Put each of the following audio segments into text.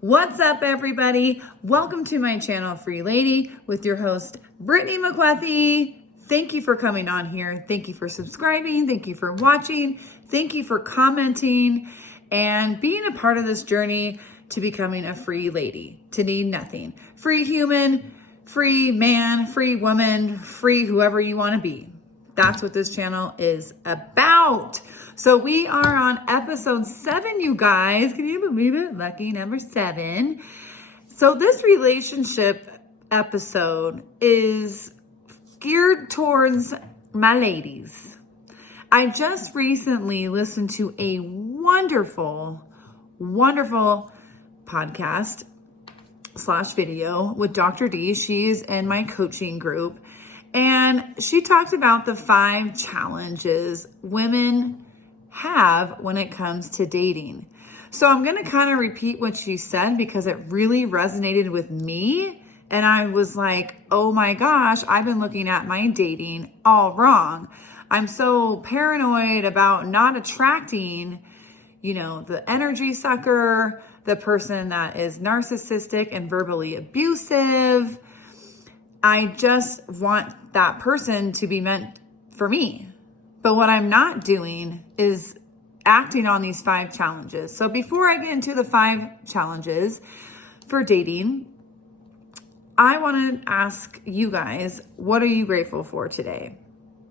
What's up, everybody? Welcome to my channel, Free Lady, with your host, Brittany McWethy. Thank you for coming on here. Thank you for subscribing. Thank you for watching. Thank you for commenting and being a part of this journey to becoming a free lady, to need nothing. Free human, free man, free woman, free whoever you want to be. That's what this channel is about. So we are on episode 7, you guys. Can you believe it? Lucky number 7. So this relationship episode is geared towards my ladies. I just recently listened to a wonderful podcast / video with Dr. D. She's in my coaching group. And she talked about the 5 challenges women have when it comes to dating. So I'm going to kind of repeat what she said because it really resonated with me. And I was like, oh my gosh, I've been looking at my dating all wrong. I'm so paranoid about not attracting, the energy sucker, the person that is narcissistic and verbally abusive. I just want that person to be meant for me. But what I'm not doing is acting on these 5 challenges. So before I get into the 5 challenges for dating, I want to ask you guys, what are you grateful for today?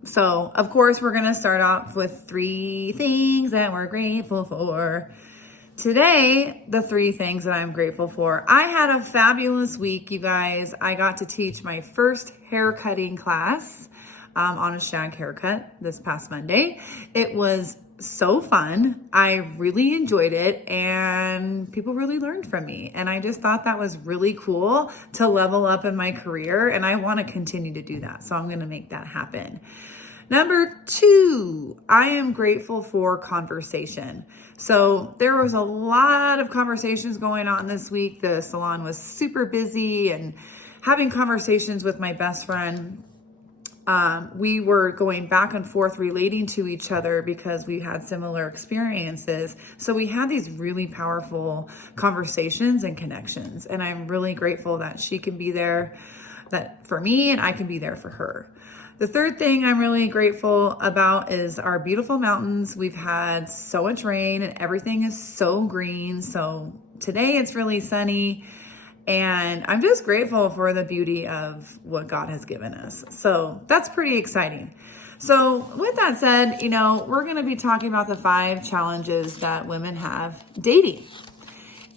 So, of course, we're going to start off with 3 things that we're grateful for. Today, the 3 things that I'm grateful for. I had a fabulous week, you guys. I got to teach my first haircutting class on a shag haircut this past Monday. It was so fun. I really enjoyed it and people really learned from me. And I just thought that was really cool to level up in my career. And I want to continue to do that. So I'm going to make that happen. Number 2, I am grateful for conversation. So there was a lot of conversations going on this week. The salon was super busy and having conversations with my best friend. We were going back and forth relating to each other because we had similar experiences. So we had these really powerful conversations and connections. And I'm really grateful that she can be there for me and I can be there for her. The 3rd thing I'm really grateful about is our beautiful mountains. We've had so much rain and everything is so green. So today it's really sunny. And I'm just grateful for the beauty of what God has given us. So that's pretty exciting. So with that said, we're going to be talking about the 5 challenges that women have dating.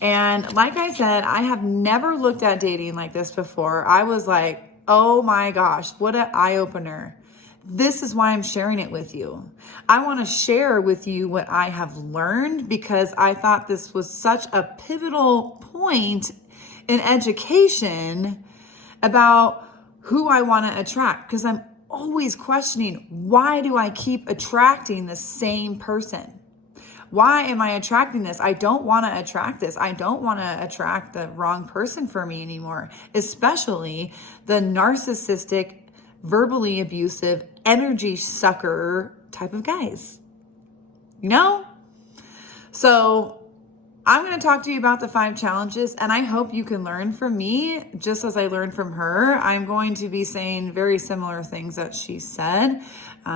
And like I said, I have never looked at dating like this before. I was like, oh my gosh, what an eye-opener. This is why I'm sharing it with you. I want to share with you what I have learned because I thought this was such a pivotal point in education about who I want to attract, because I'm always questioning, why do I keep attracting the same person? Why am I attracting this? I don't want to attract this. I don't want to attract the wrong person for me anymore, especially the narcissistic, verbally abusive, energy sucker type of guys. So I'm going to talk to you about the 5 challenges, and I hope you can learn from me just as I learned from her. I'm going to be saying very similar things that she said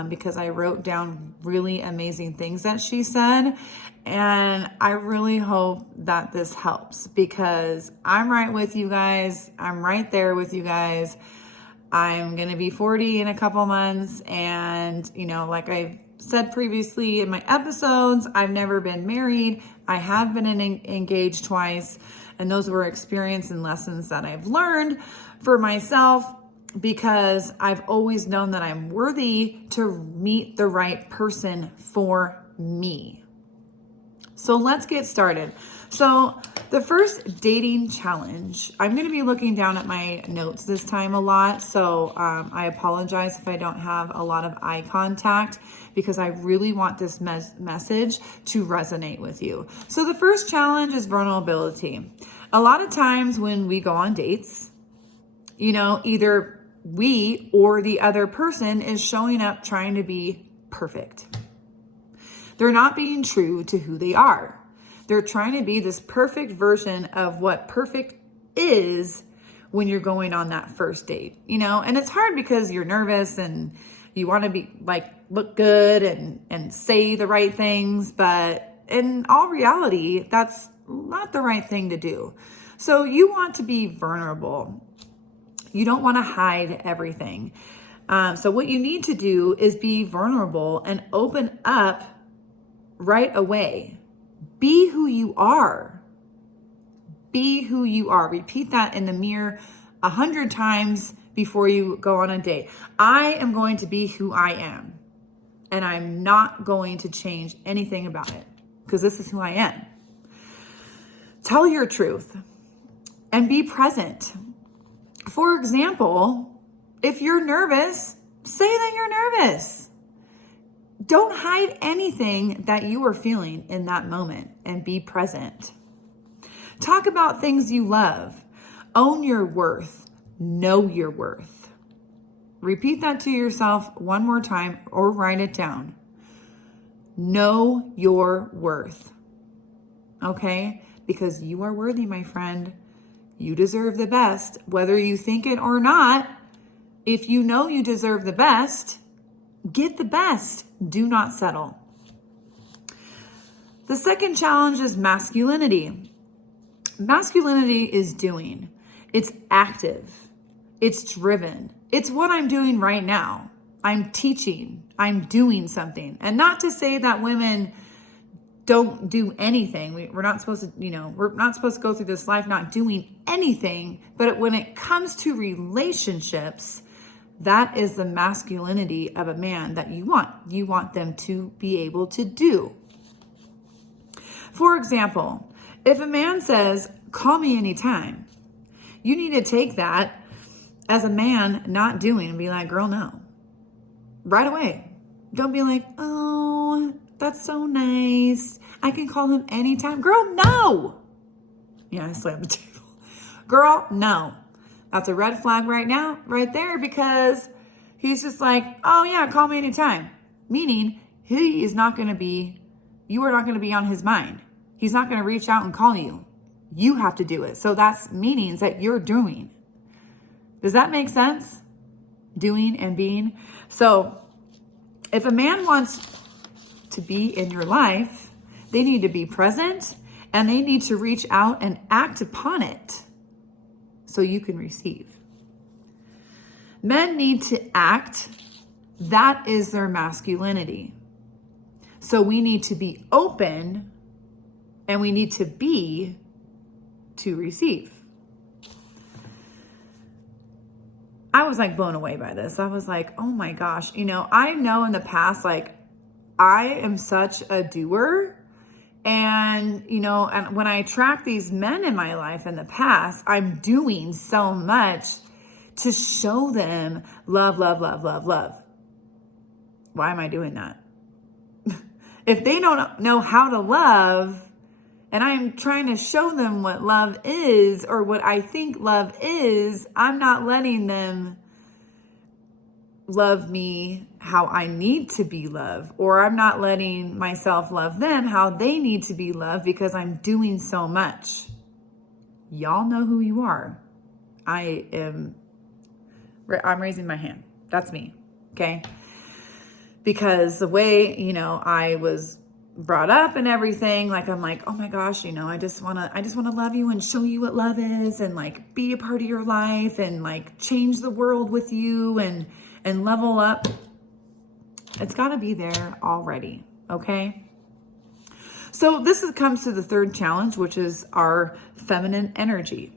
because I wrote down really amazing things that she said, and I really hope that this helps because I'm right with you guys. I'm right there with you guys. I'm going to be 40 in a couple months, and, like I've said previously in my episodes, I've never been married. I have been engaged twice, and those were experience and lessons that I've learned for myself because I've always known that I'm worthy to meet the right person for me. So let's get started. So the first dating challenge, I'm going to be looking down at my notes this time a lot. So I apologize if I don't have a lot of eye contact because I really want this message to resonate with you. So the first challenge is vulnerability. A lot of times when we go on dates, either we or the other person is showing up trying to be perfect. They're not being true to who they are. They're trying to be this perfect version of what perfect is when you're going on that first date, and it's hard because you're nervous and you want to be look good and say the right things, but in all reality, that's not the right thing to do. So you want to be vulnerable. You don't want to hide everything. So what you need to do is be vulnerable and open up right away. Be who you are. Be who you are. Repeat that in the mirror 100 times before you go on a date. I am going to be who I am, and I'm not going to change anything about it because this is who I am. Tell your truth and be present. For example, if you're nervous, say that you're nervous. Don't hide anything that you are feeling in that moment and be present. Talk about things you love. Own your worth. Know your worth. Repeat that to yourself one more time or write it down. Know your worth. Okay? Because you are worthy, my friend. You deserve the best, whether you think it or not. If you know you deserve the best, get the best. Do not settle. The second challenge is masculinity. Masculinity is doing. It's active. It's driven. It's what I'm doing right now. I'm teaching. I'm doing something. And not to say that women don't do anything. We're not supposed to, we're not supposed to go through this life not doing anything. But when it comes to relationships, that is the masculinity of a man that you want. You want them to be able to do. For example, if a man says, call me anytime, you need to take that as a man not doing and be like, girl, no. Right away. Don't be like, oh, that's so nice. I can call him anytime. Girl, no. Yeah, I slammed the table. Girl, no. That's a red flag right now, right there, because he's just like, oh yeah, call me anytime. Meaning he is not going to be, you are not going to be on his mind. He's not going to reach out and call you. You have to do it. So that's meanings that you're doing. Does that make sense? Doing and being. So if a man wants to be in your life, they need to be present and they need to reach out and act upon it so you can receive. Men need to act. That is their masculinity. So we need to be open and we need to be to receive. I was blown away by this. I was like, oh my gosh. I know in the past, I am such a doer. And, and when I attract these men in my life in the past, I'm doing so much to show them love, love, love, love, love. Why am I doing that? If they don't know how to love, and I'm trying to show them what love is or what I think love is, I'm not letting them love me how I need to be loved, or I'm not letting myself love them how they need to be loved because I'm doing so much. Y'all know who you are. I'm raising my hand. That's me. Okay. Because the way, I was brought up and everything, I'm like, oh my gosh, I just want to love you and show you what love is and be a part of your life and change the world with you and level up. It's got to be there already. Okay. So comes to the third challenge, which is our feminine energy.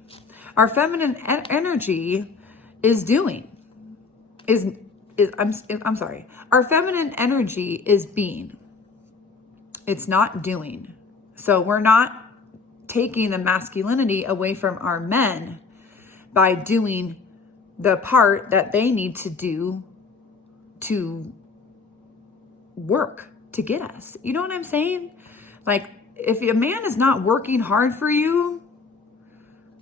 Our feminine energy is doing, Our feminine energy is being. It's not doing. So we're not taking the masculinity away from our men by doing the part that they need to do to work to get us. You know what I'm saying? If a man is not working hard for you,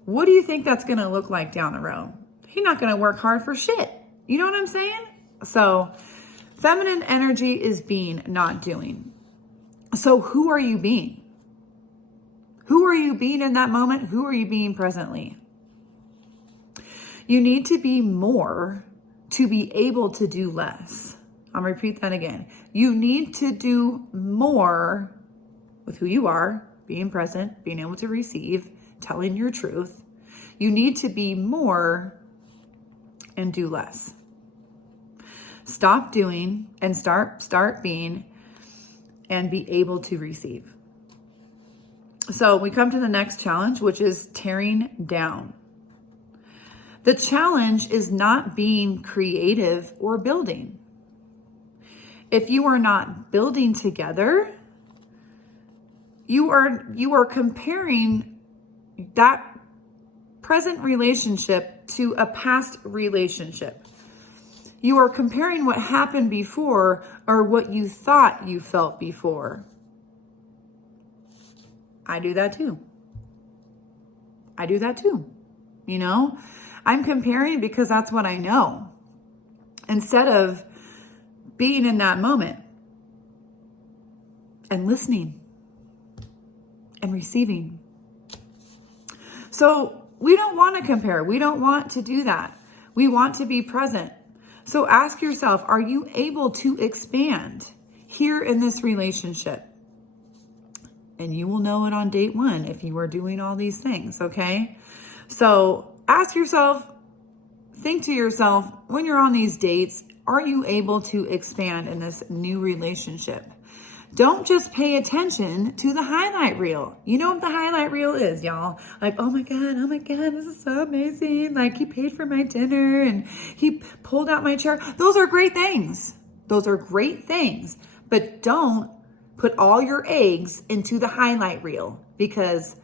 what do you think that's going to look like down the road? He's not going to work hard for shit. You know what I'm saying? So feminine energy is being, not doing. So who are you being? Who are you being in that moment? Who are you being presently? You need to be more to be able to do less. I'm going to repeat that again. You need to do more with who you are, being present, being able to receive, telling your truth. You need to be more and do less. Stop doing and start being and be able to receive. So we come to the next challenge, which is tearing down. The challenge is not being creative or building. If you are not building together, you are comparing that present relationship to a past relationship. You are comparing what happened before or what you thought you felt before. I do that too. You know, I'm comparing because that's what I know, instead of being in that moment and listening and receiving. So we don't want to compare. We don't want to do that. We want to be present. So ask yourself, are you able to expand here in this relationship? And you will know it on date one if you are doing all these things, okay? So ask yourself, think to yourself, when you're on these dates, are you able to expand in this new relationship? Don't just pay attention to the highlight reel. You know what the highlight reel is, y'all? Like, oh my God, this is so amazing. Like, he paid for my dinner and he pulled out my chair. Those are great things. But don't put all your eggs into the highlight reel, because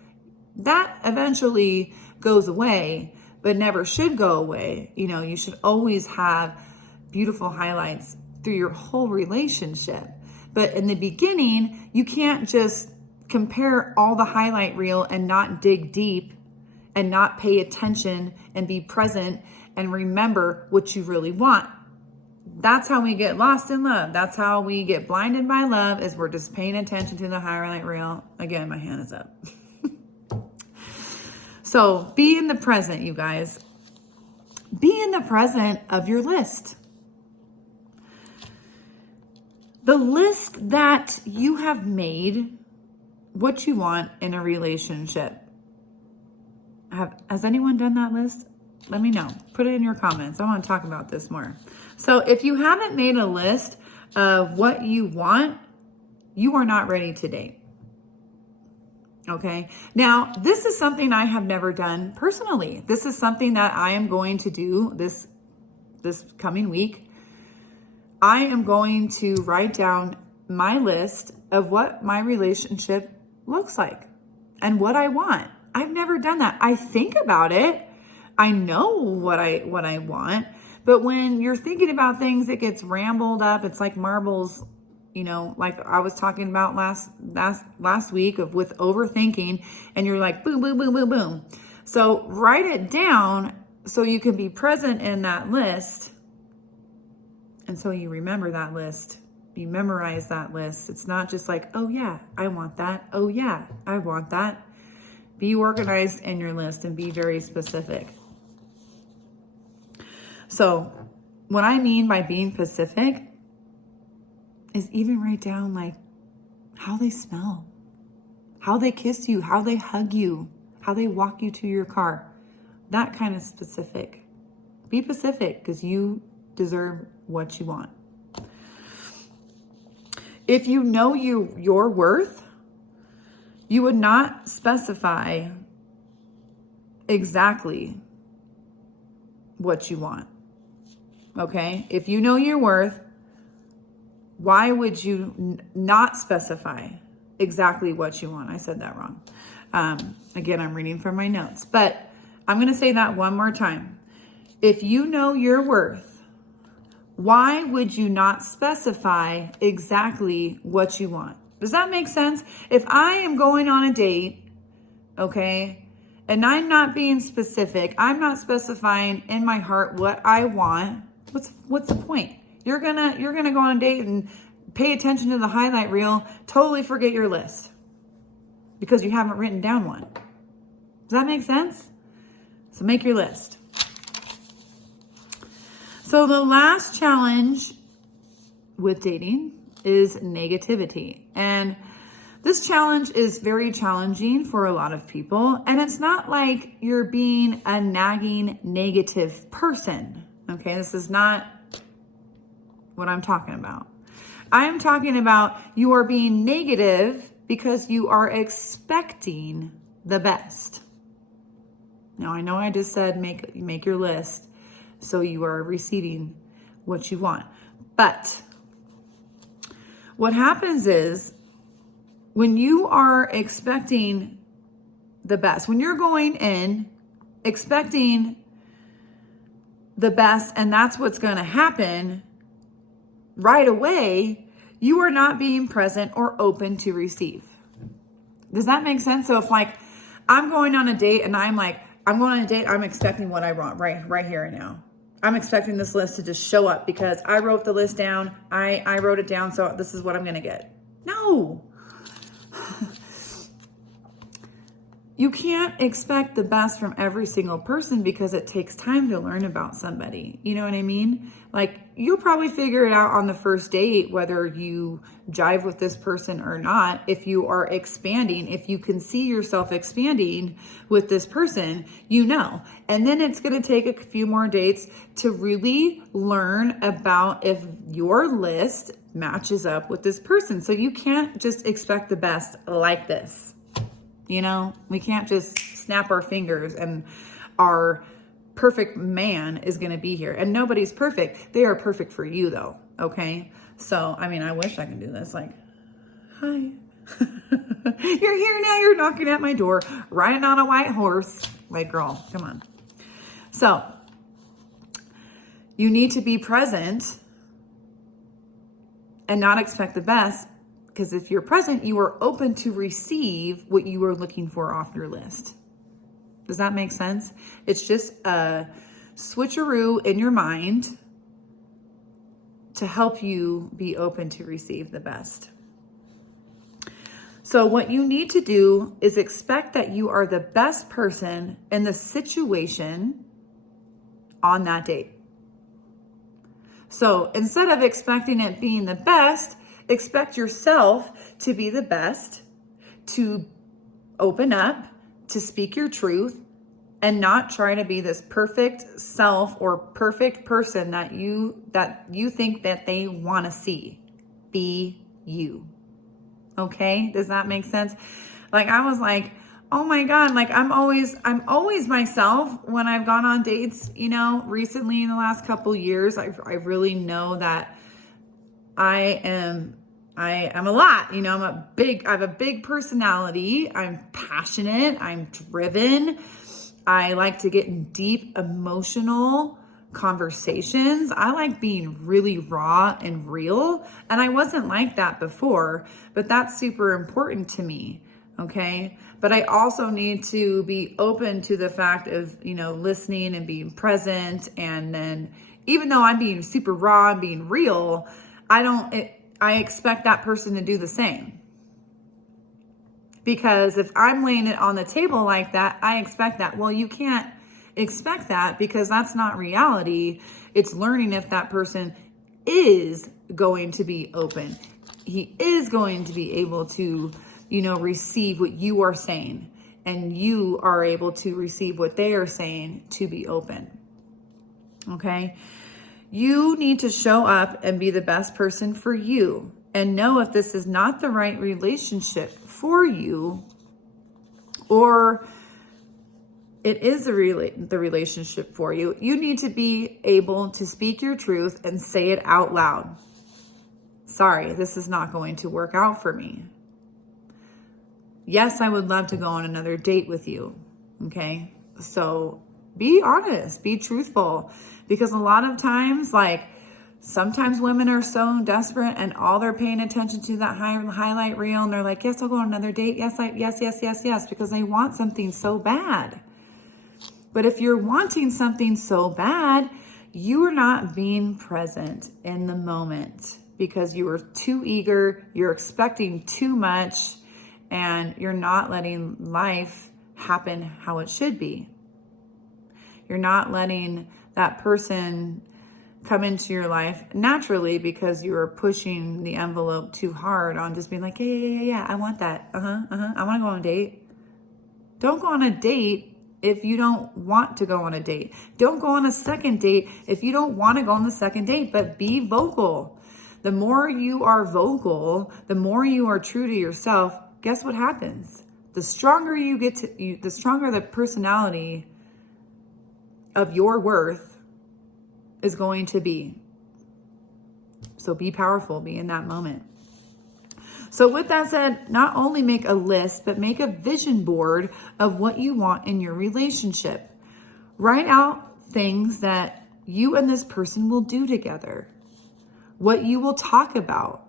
that eventually goes away, but never should go away. You know, you should always have beautiful highlights through your whole relationship. But in the beginning, you can't just compare all the highlight reel and not dig deep and not pay attention and be present and remember what you really want. That's how we get lost in love. That's how we get blinded by love, is we're just paying attention to the highlight reel. Again, my hand is up. So be in the present, you guys. Be in the present of your list. The list that you have made, what you want in a relationship. Has anyone done that list? Let me know. Put it in your comments. I want to talk about this more. So if you haven't made a list of what you want, you are not ready to date. Okay. Now, this is something I have never done personally. This is something that I am going to do this coming week. I am going to write down my list of what my relationship looks like and what I want. I've never done that. I think about it. I know what I want, but when you're thinking about things, it gets rambled up. It's like marbles, you know, like I was talking about last week with overthinking, and you're like, boom, boom, boom, boom, boom. So write it down so you can be present in that list. And so you remember that list. You memorize that list. It's not just like, oh yeah, I want that. Oh yeah, I want that. Be organized in your list and be very specific. So what I mean by being specific is even write down like how they smell, how they kiss you, how they hug you, how they walk you to your car. That kind of specific. Be specific, because you deserve what you want. If you know your worth, you would not specify exactly what you want. Okay? If you know your worth, why would you not specify exactly what you want? I said that wrong. Again, I'm reading from my notes, but I'm going to say that one more time. If you know your worth, why would you not specify exactly what you want? Does that make sense? If I am going on a date, okay, and I'm not being specific, I'm not specifying in my heart what I want, what's the point? You're gonna go on a date and pay attention to the highlight reel, totally forget your list. because you haven't written down one. Does that make sense? So make your list. So the last challenge with dating is negativity. And this challenge is very challenging for a lot of people. And it's not like you're being a nagging negative person. Okay, this is not what I'm talking about. I'm talking about you are being negative because you are expecting the best. Now, I know I just said make your list so you are receiving what you want. But what happens is when you are expecting the best, when you're going in expecting the best and that's what's going to happen right away, you are not being present or open to receive. Does that make sense? So if like I'm going on a date and I'm expecting what I want right here and now. I'm expecting this list to just show up because I wrote the list down. I wrote it down, so this is what I'm going to get. No. You can't expect the best from every single person because it takes time to learn about somebody. You know what I mean? Like, you'll probably figure it out on the first date whether you jive with this person or not. If you are expanding, if you can see yourself expanding with this person, you know. And then it's going to take a few more dates to really learn about if your list matches up with this person. So you can't just expect the best like this. You know, we can't just snap our fingers and our perfect man is going to be here. And nobody's perfect. They are perfect for you though. Okay. So, I mean, I wish I could do this. Like, hi, you're here now. You're knocking at my door, riding on a white horse. Like, girl, come on. So you need to be present and not expect the best. Because if you're present, you are open to receive what you are looking for off your list. Does that make sense? It's just a switcheroo in your mind to help you be open to receive the best. So what you need to do is expect that you are the best person in the situation on that date. So instead of expecting it being the best, expect yourself to be the best, to open up, to speak your truth, and not try to be this perfect self or perfect person that you think that they want to see. Be you. Okay? Does that make sense? Like, I was like, oh my God, like I'm always myself when I've gone on dates, you know. Recently in the last couple years, I really know that I am a lot, you know. I have a big personality. I'm passionate. I'm driven. I like to get in deep emotional conversations. I like being really raw and real. And I wasn't like that before, but that's super important to me. Okay. But I also need to be open to the fact of, you know, listening and being present. And then even though I'm being super raw and being real, I expect that person to do the same. Because if I'm laying it on the table like that, I expect that. Well, you can't expect that because that's not reality. It's learning if that person is going to be open. He is going to be able to, you know, receive what you are saying, and you are able to receive what they are saying to be open. Okay? You need to show up and be the best person for you, and know if this is not the right relationship for you, or it is the relationship for you. You need to be able to speak your truth and say it out loud. Sorry, this is not going to work out for me. Yes, I would love to go on another date with you. Okay? So be honest, be truthful, because a lot of times, like, sometimes women are so desperate and all they're paying attention to that highlight reel, and they're like, yes, I'll go on another date. Yes, because they want something so bad. But if you're wanting something so bad, you are not being present in the moment because you are too eager, you're expecting too much, and you're not letting life happen how it should be. You're not letting that person come into your life naturally because you are pushing the envelope too hard on just being like, yeah, I want that. I want to go on a date. Don't go on a date if you don't want to go on a date. Don't go on a second date if you don't want to go on the second date, but be vocal. The more you are vocal, the more you are true to yourself, guess what happens? The stronger you get to, the stronger the personality of your worth is going to be. So be powerful, be in that moment. So with that said, not only make a list, but make a vision board of what you want in your relationship. Write out things that you and this person will do together, what you will talk about,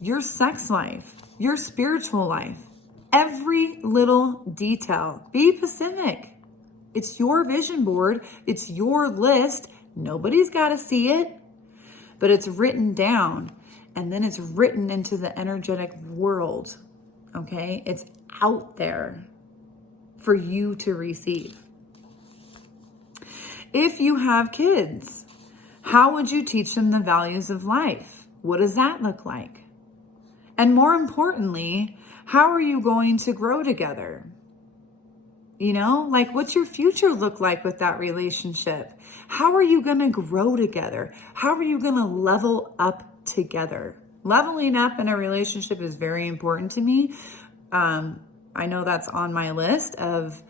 your sex life, your spiritual life, every little detail. Be specific. It's your vision board. It's your list. Nobody's got to see it, but it's written down. And then it's written into the energetic world, okay? It's out there for you to receive. If you have kids, how would you teach them the values of life? What does that look like? And more importantly, how are you going to grow together? You know, like what's your future look like with that relationship? How are you going to grow together? How are you going to level up together? Leveling up in a relationship is very important to me. I know that's on my list of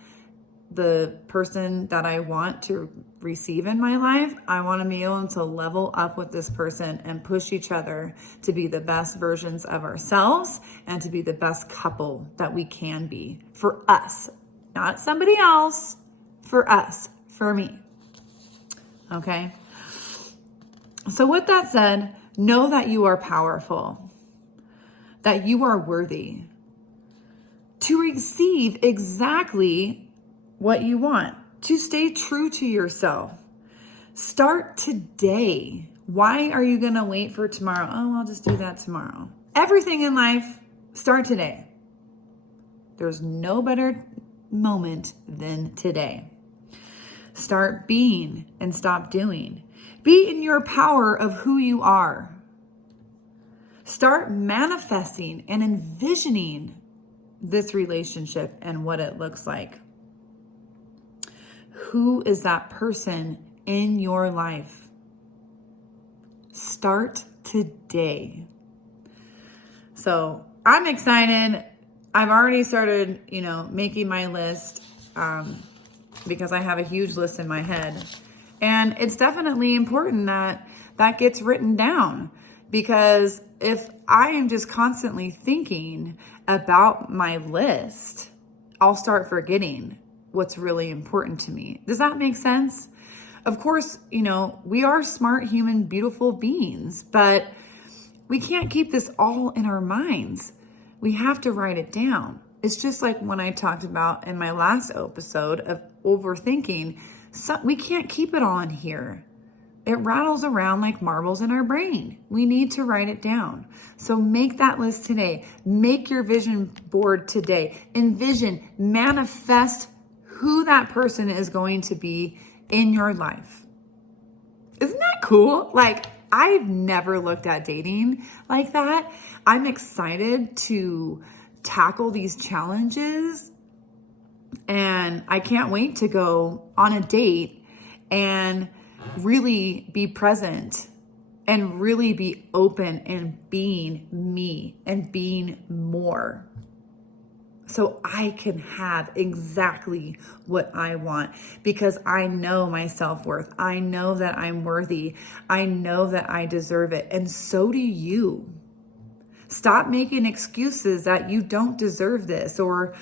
the person that I want to receive in my life. I want to be able to level up with this person and push each other to be the best versions of ourselves and to be the best couple that we can be for us, not somebody else, for us, for me. Okay. So with that said, know that you are powerful, that you are worthy to receive exactly what you want, to stay true to yourself. Start today. Why are you going to wait for tomorrow? Oh, I'll just do that tomorrow. Everything in life, start today. There's no better moment than today. Start being and stop doing. Be in your power of who you are. Start manifesting and envisioning this relationship and what it looks like. Who is that person in your life? Start today. So I'm excited. I've already started, making my list because I have a huge list in my head. And it's definitely important that that gets written down, because if I am just constantly thinking about my list, I'll start forgetting what's really important to me. Does that make sense? Of course, we are smart, human, beautiful beings, but we can't keep this all in our minds. We have to write it down. It's just like when I talked about in my last episode of overthinking. So we can't keep it all in here. It rattles around like marbles in our brain. We need to write it down. So make that list today. Make your vision board today. Envision, manifest who that person is going to be in your life. Isn't that cool? Like, I've never looked at dating like that. I'm excited to tackle these challenges. And I can't wait to go on a date and really be present and really be open and being me and being more, so I can have exactly what I want, because I know my self-worth. I know that I'm worthy. I know that I deserve it. And so do you. Stop making excuses that you don't deserve this, or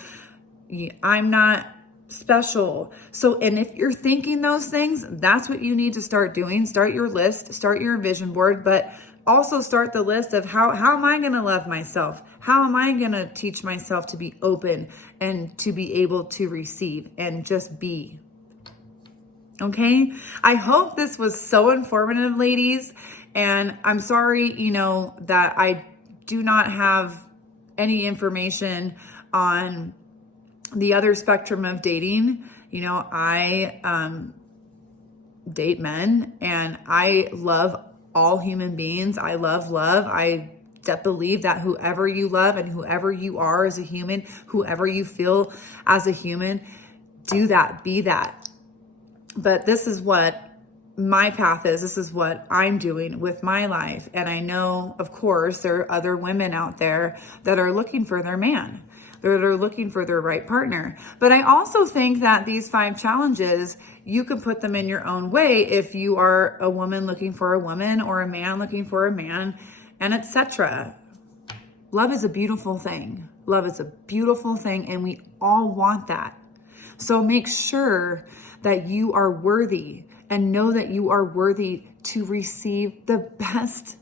I'm not special. So, and if you're thinking those things, that's what you need to start doing. Start your list, start your vision board, but also start the list of how am I going to love myself? How am I going to teach myself to be open and to be able to receive and just be? Okay. I hope this was so informative, ladies. And I'm sorry, that I do not have any information on the other spectrum of dating, you know, I date men, and I love all human beings. I love love. I believe that whoever you love and whoever you are as a human, whoever you feel as a human, do that, be that. But this is what my path is. This is what I'm doing with my life. And I know, of course, there are other women out there that are looking for their man, that are looking for their right partner. But I also think that these 5 challenges, you can put them in your own way if you are a woman looking for a woman, or a man looking for a man, and etc. Love is a beautiful thing. Love is a beautiful thing, and we all want that. So make sure that you are worthy, and know that you are worthy to receive the best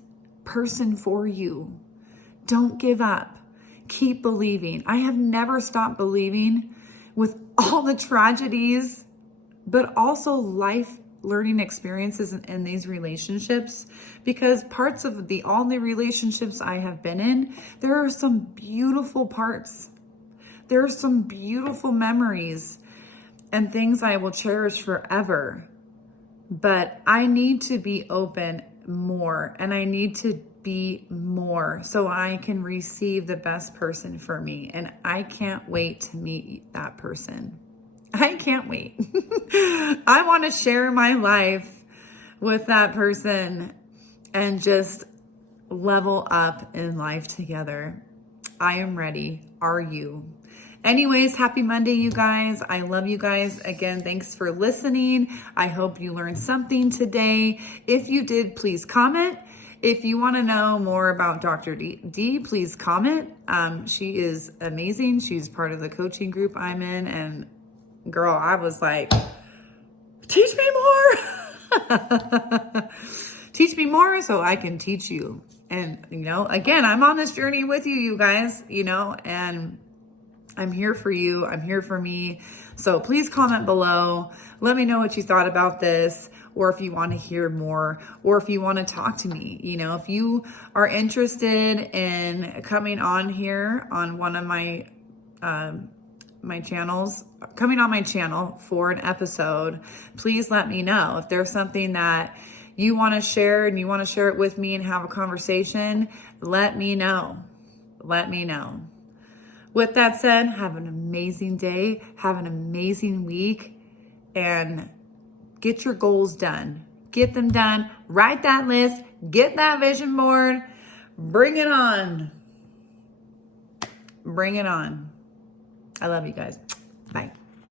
person for you. Don't give up. Keep believing. I have never stopped believing, with all the tragedies, but also life learning experiences in these relationships, because parts of all the relationships I have been in, there are some beautiful parts. There are some beautiful memories and things I will cherish forever. But I need to be open more, and I need to be more so I can receive the best person for me. And I can't wait to meet that person. I can't wait. I want to share my life with that person and just level up in life together. I am ready. Are you? Anyways, happy Monday, you guys. I love you guys. Again, thanks for listening. I hope you learned something today. If you did, please comment. If you want to know more about Dr. D, please comment. She is amazing. She's part of the coaching group I'm in. And girl, I was like, teach me more. Teach me more so I can teach you. And, you know, again, I'm on this journey with you, you guys, you know, and I'm here for you. I'm here for me. So please comment below. Let me know what you thought about this, or if you want to hear more, or if you want to talk to me. You know, if you are interested in coming on here on one of my my channels, coming on my channel for an episode, please let me know. If there's something that you want to share and you want to share it with me and have a conversation, let me know. Let me know. With that said, have an amazing day, have an amazing week, and get your goals done. Get them done. Write that list. Get that vision board. Bring it on. Bring it on. I love you guys.